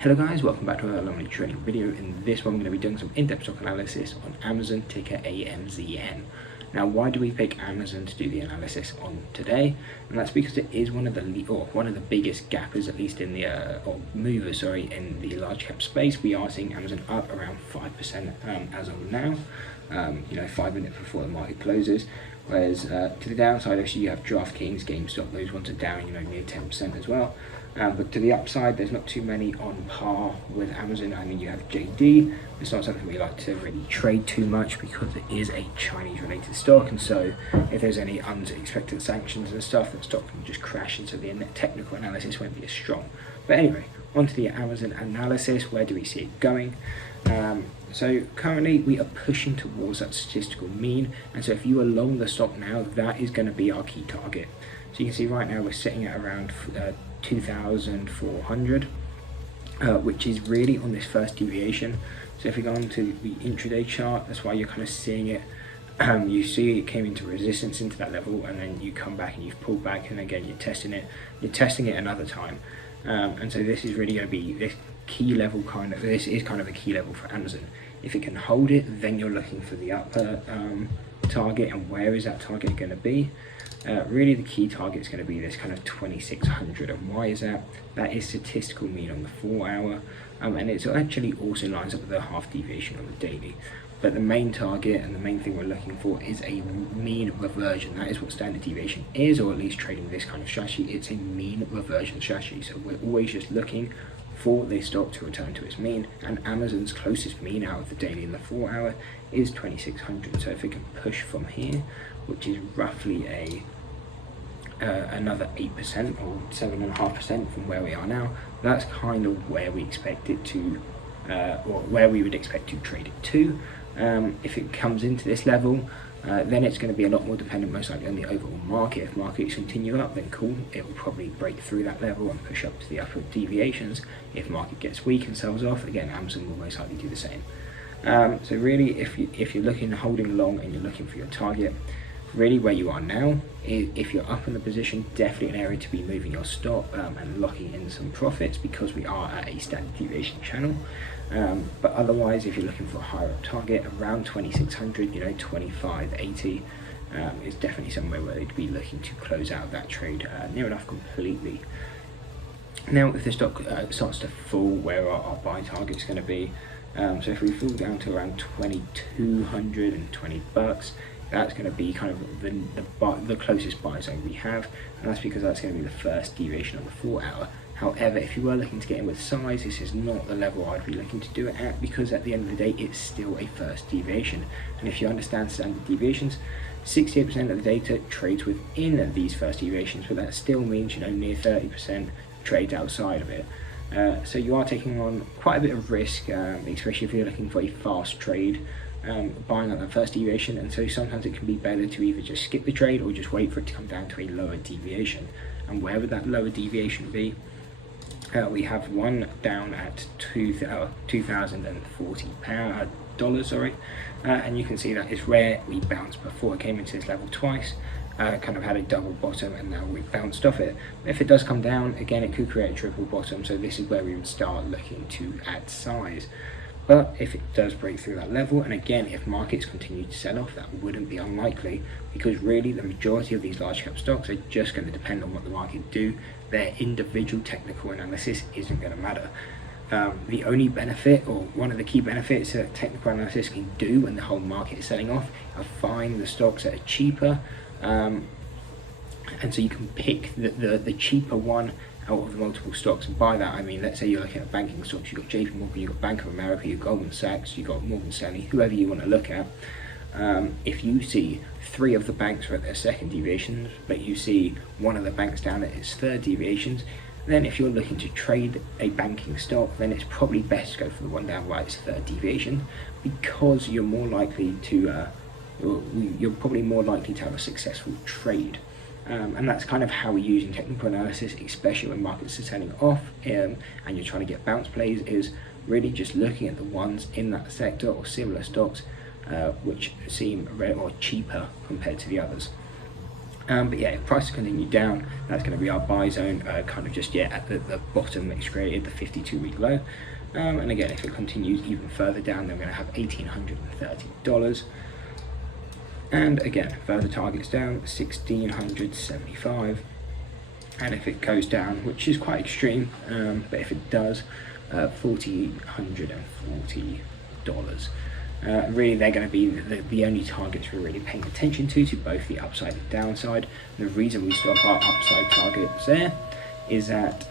Hello guys, welcome back to another lovely trading video. In this one, I'm going to be doing some in-depth stock analysis on Amazon, ticker AMZN. Now, why do we pick Amazon to do the analysis on today? And that's because it is one of the biggest gappers, at least in the movers, in the large cap space. We are seeing Amazon up around 5% as of now. 5 minutes before the market closes. Whereas to the downside, actually, you have DraftKings, GameStop. Those ones are down, near 10% as well. But to the upside, there's not too many on par with Amazon. I mean, you have JD. It's not something we like to really trade too much because it is a Chinese-related stock, and so if there's any unexpected sanctions and stuff, the stock can just crash, and so the technical analysis won't be as strong. But anyway, onto the Amazon analysis. Where do we see it going? So currently we are pushing towards that statistical mean, and so if you are long the stock now, that is going to be our key target. So you can see right now we're sitting at around 2,400, which is really on this first deviation. So if we go on to the intraday chart, that's why you're kind of seeing it. You see it came into resistance into that level, and then you come back and you've pulled back, and again you're testing it another time. And so this is really going to be this key level this is kind of a key level for Amazon. If it can hold it, then you're looking for the upper target. And where is that target going to be? Really the key target is going to be this kind of 2600. And why is that? That is statistical mean on the 4 hour, and it actually also lines up with the half deviation on the daily. But the main target and the main thing we're looking for is a mean reversion. That is what standard deviation is, or at least trading this kind of strategy, it's a mean reversion strategy. So we're always just looking for this stock to return to its mean, and Amazon's closest mean out of the daily in the 4 hour is 2600. So if it can push from here, which is roughly another 8% or 7.5% from where we are now, that's kind of where we expect it to, or where we would expect to trade it to. If it comes into this level, then it's going to be a lot more dependent most likely on the overall market. If markets continue up, then cool, it will probably break through that level and push up to the upper deviations. If market gets weak and sells off, again, Amazon will most likely do the same. So really, if you're looking, holding long and you're looking for your target, really where you are now, if you're up in the position, definitely an area to be moving your stop and locking in some profits, because we are at a standard deviation channel. But otherwise, if you're looking for a higher up target around 2600, 2580 is definitely somewhere where they'd be looking to close out that trade near enough completely. Now, if the stock starts to fall, where are our buy targets going to be? So if we fall down to around 2220 bucks, that's going to be kind of the closest buy zone we have, and that's because that's going to be the first deviation on the 4 hour. However, if you were looking to get in with size, this is not the level I'd be looking to do it at, because at the end of the day, it's still a first deviation. And if you understand standard deviations, 68% of the data trades within these first deviations, but that still means, near 30% trades outside of it. So you are taking on quite a bit of risk, especially if you're looking for a fast trade, buying at that first deviation. And so sometimes it can be better to either just skip the trade or just wait for it to come down to a lower deviation. And where would that lower deviation be? We have one down at $2,040, and you can see that is where we bounced before. It came into this level twice, kind of had a double bottom, and now we bounced off it. If it does come down again, it could create a triple bottom, so this is where we would start looking to add size. But if it does break through that level, and again, if markets continue to sell off, that wouldn't be unlikely, because really the majority of these large cap stocks are just going to depend on what the market do. Their individual technical analysis isn't going to matter. The only benefit, or one of the key benefits that technical analysis can do when the whole market is selling off, are find the stocks that are cheaper, and so you can pick the cheaper one out of the multiple stocks. And by that I mean, let's say you're looking at banking stocks, you've got JP Morgan, you've got Bank of America, you've got Goldman Sachs, you've got Morgan Stanley, whoever you want to look at. If you see 3 of the banks are at their second deviations, but you see one of the banks down at its third deviations, then if you're looking to trade a banking stock, then it's probably best to go for the one down by its third deviation, because you're more likely to you're probably more likely to have a successful trade. And that's kind of how we're using technical analysis, especially when markets are selling off and you're trying to get bounce plays, is really just looking at the ones in that sector or similar stocks which seem cheaper compared to the others. But yeah, if prices continue down, that's going to be our buy zone, kind of just at the bottom that it's created, the 52-week low. And again, if it continues even further down, then we're going to have $1,830. And again, further targets down, 1,675. And if it goes down, which is quite extreme, but if it does, $1,440. Really, they're going to be the only targets we're really paying attention to both the upside and downside. And the reason we stop our upside targets there is that,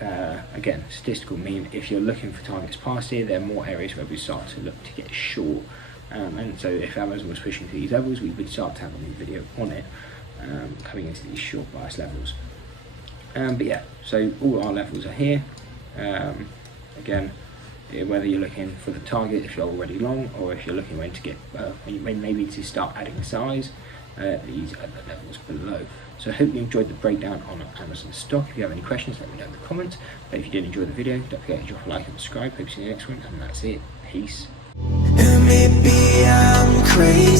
again, statistical mean, if you're looking for targets past here, there are more areas where we start to look to get short. And so if Amazon was pushing to these levels, we would start to have a new video on it, coming into these short bias levels. But yeah, so all our levels are here. Again, whether you're looking for the target if you're already long, or if you're looking when to get maybe to start adding size, these are the levels below. So I hope you enjoyed the breakdown on Amazon stock. If you have any questions, let me know in the comments. But if you did enjoy the video, don't forget to drop a like and subscribe. Hope to see you in the next one, and that's it. Peace. Maybe I'm crazy.